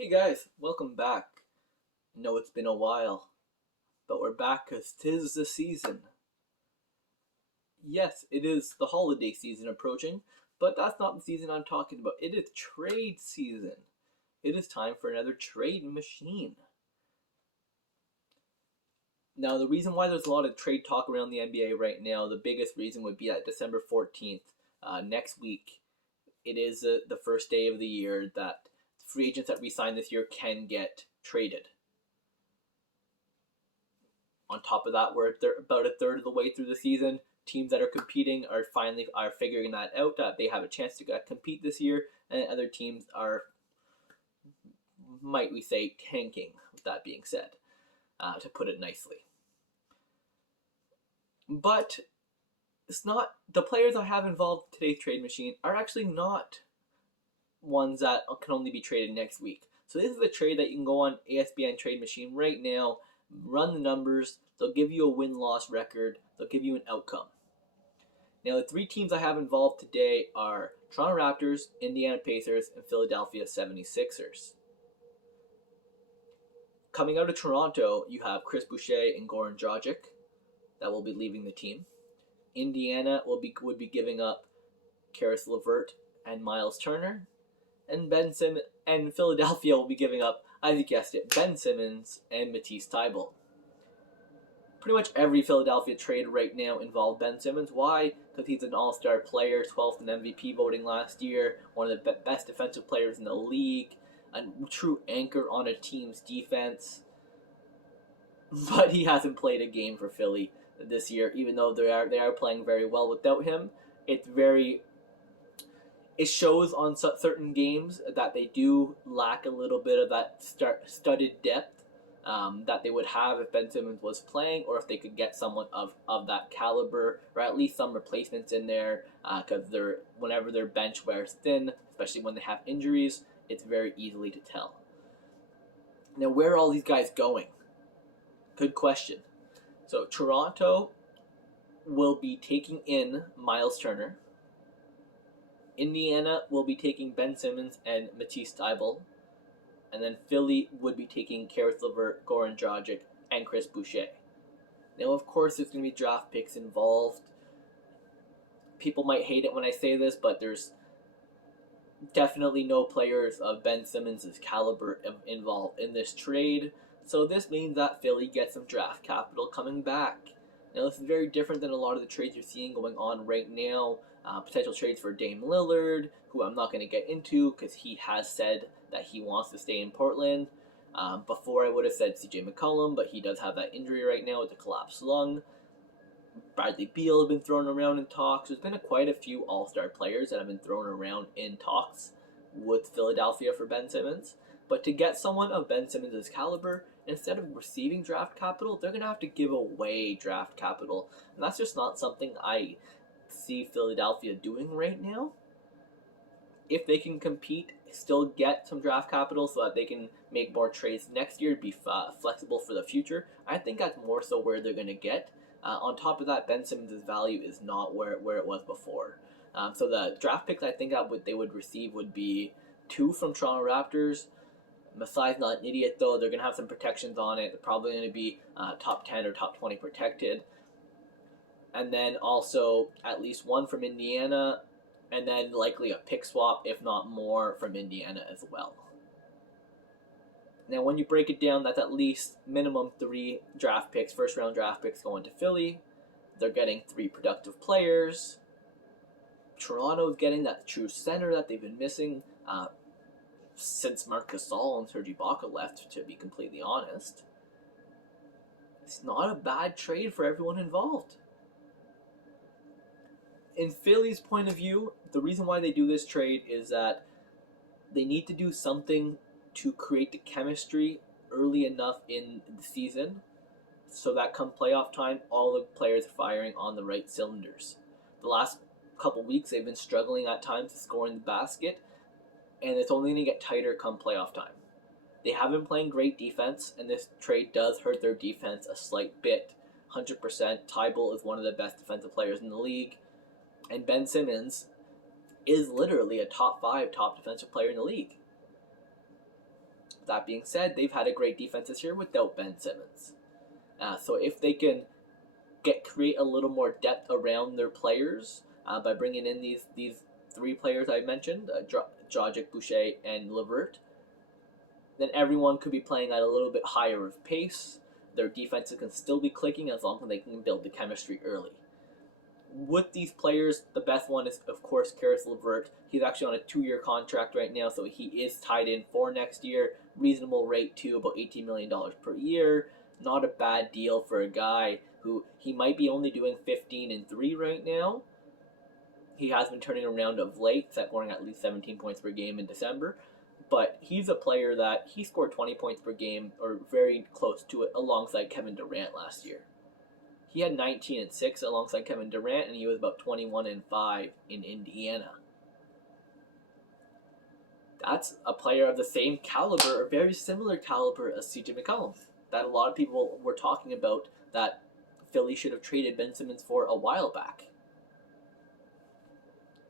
Hey guys, welcome back. I know it's been a while, but we're back because 'tis the season. Yes, it is the holiday season approaching, but that's not the season I'm talking about. It is trade season. It is time for another trade machine. Now, the reason why there's a lot of trade talk around the NBA right now, the biggest reason would be that December 14th, next week, it is the first day of the year that free agents that re-sign this year can get traded. On top of that, we're about a third of the way through the season. Teams that are competing are finally figuring that out, that they have a chance to compete this year, and other teams are, might we say, tanking. With that being said, to put it nicely, but it's not the players I have involved in today's trade machine are actually not ones that can only be traded next week. So this is a trade that you can go on ESPN Trade Machine right now, run the numbers, they'll give you a win-loss record, they'll give you an outcome. Now the three teams I have involved today are Toronto Raptors, Indiana Pacers, and Philadelphia 76ers. Coming out of Toronto, you have Chris Boucher and Goran Dragic that will be leaving the team. Indiana would be giving up Caris Levert and Myles Turner, and and Philadelphia will be giving up, as you guessed it, Ben Simmons and Matisse Thybulle. Pretty much every Philadelphia trade right now involved Ben Simmons. Why? Because he's an all-star player, 12th in MVP voting last year, one of the best defensive players in the league, a true anchor on a team's defense. But he hasn't played a game for Philly this year, even though they are playing very well without him. It shows on certain games that they do lack a little bit of that studded depth that they would have if Ben Simmons was playing, or if they could get someone of that caliber, or at least some replacements in there, because whenever their bench wears thin, especially when they have injuries, it's very easily to tell. Now, where are all these guys going? Good question. So Toronto will be taking in Myles Turner. Indiana will be taking Ben Simmons and Matisse Thybulle. And then Philly would be taking Caris Levert, Goran Dragic, and Chris Boucher. Now, of course, there's going to be draft picks involved. People might hate it when I say this, but there's definitely no players of Ben Simmons' caliber involved in this trade. So this means that Philly gets some draft capital coming back. Now, this is very different than a lot of the trades you're seeing going on right now. Potential trades for Dame Lillard, who I'm not going to get into because he has said that he wants to stay in Portland. Before I would have said CJ McCollum, but he does have that injury right now with the collapsed lung. Bradley Beal has been thrown around in talks. There's been quite a few all-star players that have been thrown around in talks with Philadelphia for Ben Simmons. But to get someone of Ben Simmons' caliber, instead of receiving draft capital, they're going to have to give away draft capital. And that's just not something I see Philadelphia doing right now. If they can compete, still get some draft capital so that they can make more trades next year, be flexible for the future, I think that's more so where they're going to get. On top of that, Ben Simmons' value is not where it was before. So the draft picks I think they would receive would be 2 from Toronto Raptors. Masai's not an idiot, though. They're going to have some protections on it. They're probably going to be top 10 or top 20 protected. And then also at least 1 from Indiana, and then likely a pick swap, if not more, from Indiana as well. Now, when you break it down, that's at least minimum 3 draft picks, first-round draft picks going to Philly. They're getting 3 productive players. Toronto's getting that true center that they've been missing since Marc Gasol and Serge Ibaka left, to be completely honest. It's not a bad trade for everyone involved. In Philly's point of view, the reason why they do this trade is that they need to do something to create the chemistry early enough in the season so that come playoff time, all the players are firing on the right cylinders. The last couple weeks, they've been struggling at times to score in the basket, and it's only going to get tighter come playoff time. They have been playing great defense, and this trade does hurt their defense a slight bit. 100%. Thybulle is one of the best defensive players in the league. And Ben Simmons is literally a top 5 top defensive player in the league. That being said, they've had a great defense this year without Ben Simmons. So if they can create a little more depth around their players by bringing in these three players I mentioned, Dragic, Boucher, and Levert, then everyone could be playing at a little bit higher of pace. Their defenses can still be clicking as long as they can build the chemistry early. With these players, the best one is, of course, Caris Levert. He's actually on a 2-year contract right now, so he is tied in for next year. Reasonable rate, too, about $18 million per year. Not a bad deal for a guy who he might be only doing 15-3 right now. He has been turning around of late, scoring at least 17 points per game in December. But he's a player that he scored 20 points per game, or very close to it, alongside Kevin Durant last year. He had 19-6 alongside Kevin Durant, and he was about 21-5 in Indiana. That's a player of the same caliber, or very similar caliber, as CJ McCollum, that a lot of people were talking about that Philly should have traded Ben Simmons for a while back.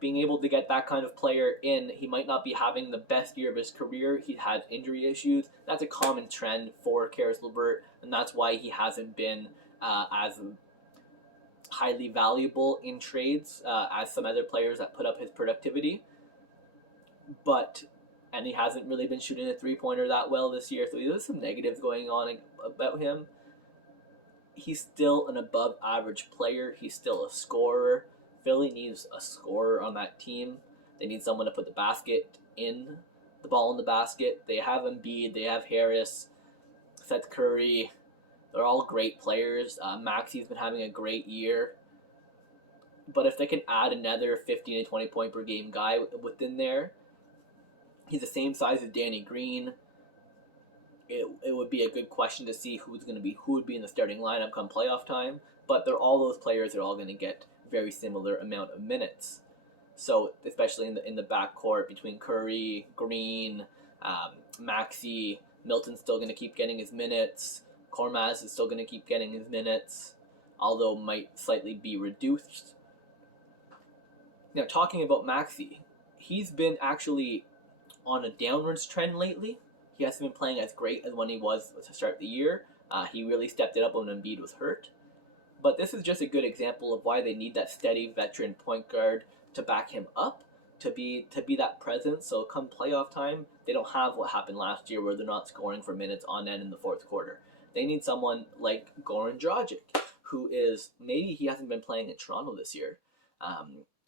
Being able to get that kind of player in, he might not be having the best year of his career. He had injury issues. That's a common trend for Caris Levert, and that's why he hasn't been as highly valuable in trades as some other players that put up his productivity. And he hasn't really been shooting a three-pointer that well this year, so there's some negatives going on about him. He's still an above-average player. He's still a scorer. Philly needs a scorer on that team. They need someone to put the ball in the basket. They have Embiid, they have Harris, Seth Curry. They're all great players. Maxi's been having a great year. But if they can add another 15 to 20 point per game guy within there, he's the same size as Danny Green. It would be a good question to see who would be in the starting lineup come playoff time. But all those players are all going to get very similar amount of minutes. So especially in the backcourt between Curry, Green, Maxey, Milton's still going to keep getting his minutes. Kormaz is still going to keep getting his minutes, although might slightly be reduced. Now, talking about Maxey, he's been actually on a downwards trend lately. He hasn't been playing as great as when he was to start the year. He really stepped it up when Embiid was hurt. But this is just a good example of why they need that steady veteran point guard to back him up, to be that presence. So come playoff time, they don't have what happened last year where they're not scoring for minutes on end in the fourth quarter. They need someone like Goran Dragic, who is, maybe he hasn't been playing in Toronto this year.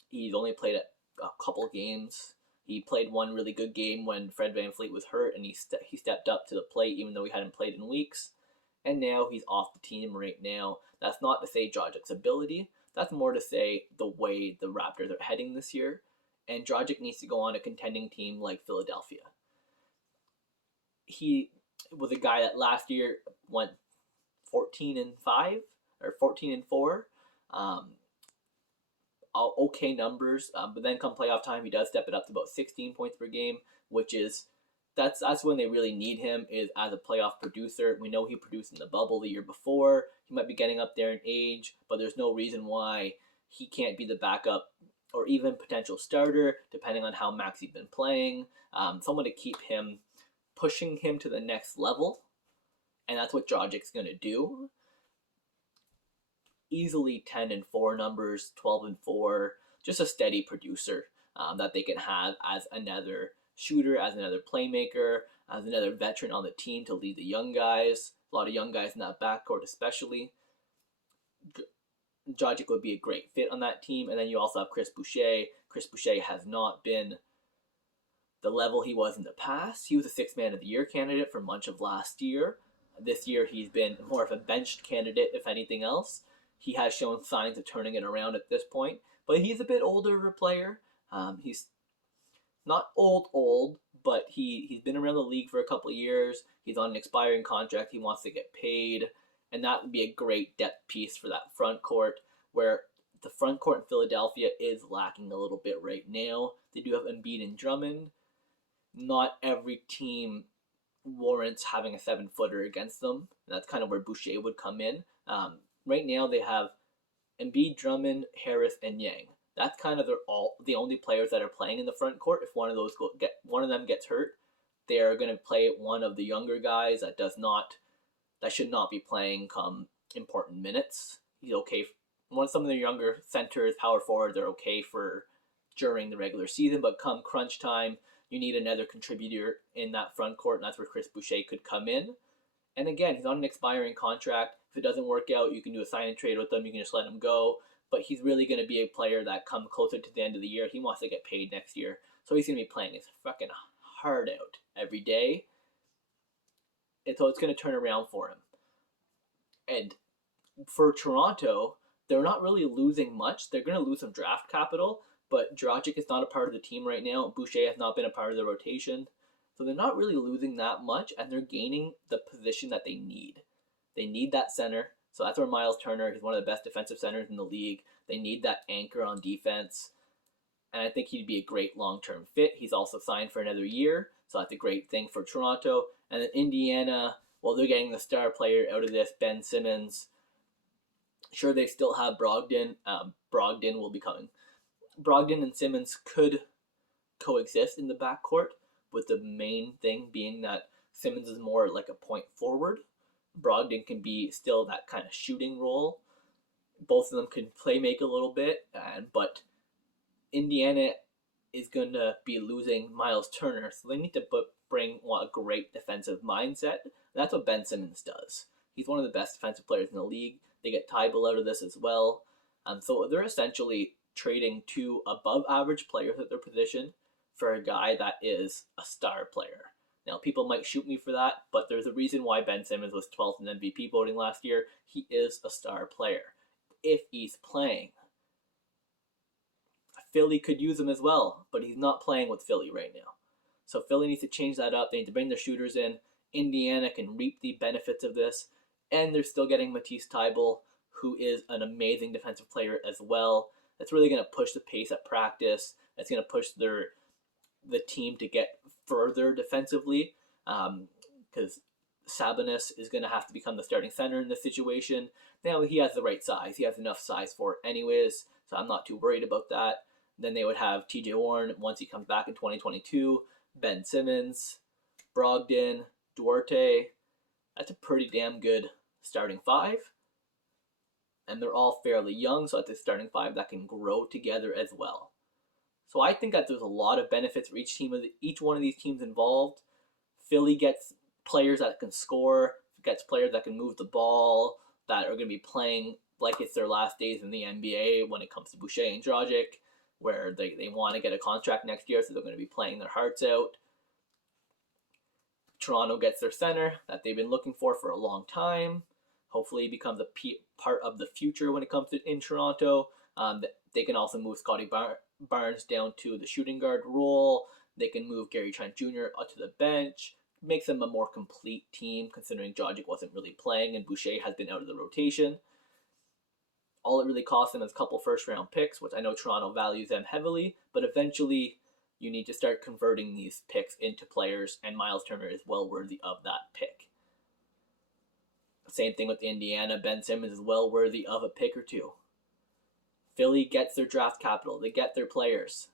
He's only played a couple games. He played one really good game when Fred VanVleet was hurt, and he stepped up to the plate even though he hadn't played in weeks. And now he's off the team right now. That's not to say Dragic's ability. That's more to say the way the Raptors are heading this year. And Dragic needs to go on a contending team like Philadelphia. He was a guy that last year went 14-5 or 14-4. Okay numbers, but then come playoff time, he does step it up to about 16 points per game, which is that's when they really need him, is as a playoff producer. We know he produced in the bubble the year before. He might be getting up there in age, but there's no reason why he can't be the backup or even potential starter, depending on how Maxey's been playing. Someone to keep him, pushing him to the next level, and that's what Dragic's going to do. Easily 10-4 numbers, 12-4, just a steady producer that they can have as another shooter, as another playmaker, as another veteran on the team to lead the young guys. A lot of young guys in that backcourt especially. Dragic would be a great fit on that team. And then you also have Chris Boucher. Chris Boucher has not been the level he was in the past. He was a Sixth Man of the Year candidate for much of last year. This year he's been more of a benched candidate, if anything else. He has shown signs of turning it around at this point, but he's a bit older of a player. He's not old, but he's been around the league for a couple of years. He's on an expiring contract. He wants to get paid, and that would be a great depth piece for that front court, where the front court in Philadelphia is lacking a little bit right now. They do have Embiid and Drummond. Not every team warrants having a 7-footer against them. And that's kind of where Boucher would come in. Right now they have Embiid, Drummond, Harris, and Yang. That's kind of the only players that are playing in the front court. If one of them gets hurt, they are going to play one of the younger guys that should not be playing come important minutes. He's okay. Some of the younger centers, power forwards are okay for during the regular season, but come crunch time, you need another contributor in that front court, and that's where Chris Boucher could come in. And again, he's on an expiring contract. If it doesn't work out, you can do a sign and trade with him. You can just let him go. But he's really going to be a player that come closer to the end of the year. He wants to get paid next year. So he's going to be playing his fucking heart out every day. And so it's going to turn around for him. And for Toronto, they're not really losing much. They're going to lose some draft capital. But Dragic is not a part of the team right now. Boucher has not been a part of the rotation. So they're not really losing that much, and they're gaining the position that they need. They need that center. So that's where Myles Turner, he's one of the best defensive centers in the league. They need that anchor on defense. And I think he'd be a great long-term fit. He's also signed for another year. So that's a great thing for Toronto. And then Indiana, well, they're getting the star player out of this, Ben Simmons. Sure, they still have Brogdon. Brogdon will be coming. Brogdon and Simmons could coexist in the backcourt, with the main thing being that Simmons is more like a point forward. Brogdon can be still that kind of shooting role. Both of them can play make a little bit, but Indiana is going to be losing Myles Turner, so they need to bring a great defensive mindset. That's what Ben Simmons does. He's one of the best defensive players in the league. They get Tybal out of this as well. So they're essentially trading two above average players at their position for a guy that is a star player. Now, people might shoot me for that, but there's a reason why Ben Simmons was 12th in MVP voting last year. He is a star player. If he's playing, Philly could use him as well, but he's not playing with Philly right now. So Philly needs to change that up. They need to bring their shooters in. Indiana can reap the benefits of this, and they're still getting Matisse Thybulle, who is an amazing defensive player as well. That's really going to push the pace at practice. That's going to push the team to get further defensively, because Sabonis is going to have to become the starting center in this situation. Now, he has the right size. He has enough size for it anyways, so I'm not too worried about that. Then they would have TJ Warren once he comes back in 2022, Ben Simmons, Brogdon, Duarte. That's a pretty damn good starting five. And they're all fairly young, so that's a starting five that can grow together as well. So I think that there's a lot of benefits for each one of these teams involved. Philly gets players that can score, gets players that can move the ball, that are going to be playing like it's their last days in the NBA when it comes to Boucher and Dragic, where they want to get a contract next year, so they're going to be playing their hearts out. Toronto gets their center that they've been looking for a long time. Hopefully he becomes a part of the future when it comes to in Toronto. They can also move Scotty Barnes down to the shooting guard role. They can move Gary Trent Jr. to the bench. Makes them a more complete team, considering Dragic wasn't really playing and Boucher has been out of the rotation. All it really costs them is a couple first-round picks, which I know Toronto values them heavily, but eventually you need to start converting these picks into players, and Myles Turner is well worthy of that pick. Same thing with Indiana. Ben Simmons is well worthy of a pick or two. Philly gets their draft capital. They get their players.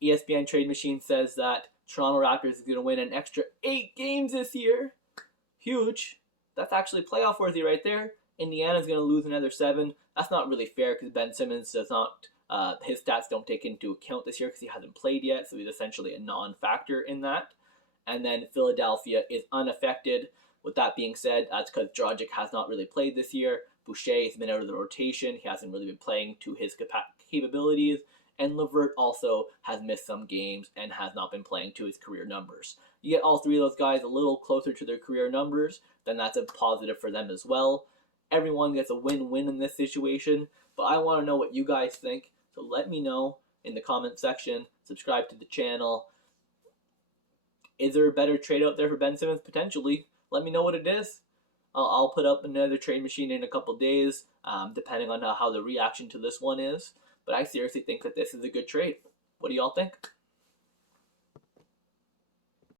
ESPN Trade Machine says that Toronto Raptors is going to win an extra 8 games this year. Huge. That's actually playoff worthy right there. Indiana's going to lose another 7. That's not really fair because Ben Simmons does not, his stats don't take into account this year because he hasn't played yet, so he's essentially a non-factor in that. And then Philadelphia is unaffected. With that being said, that's because Dragic has not really played this year. Boucher has been out of the rotation. He hasn't really been playing to his capabilities. And Levert also has missed some games and has not been playing to his career numbers. You get all three of those guys a little closer to their career numbers, then that's a positive for them as well. Everyone gets a win-win in this situation, but I want to know what you guys think. So let me know in the comment section. Subscribe to the channel. Is there a better trade out there for Ben Simmons? Potentially. Let me know what it is. I'll put up another trade machine in a couple days, depending on how the reaction to this one is. But I seriously think that this is a good trade. What do y'all think?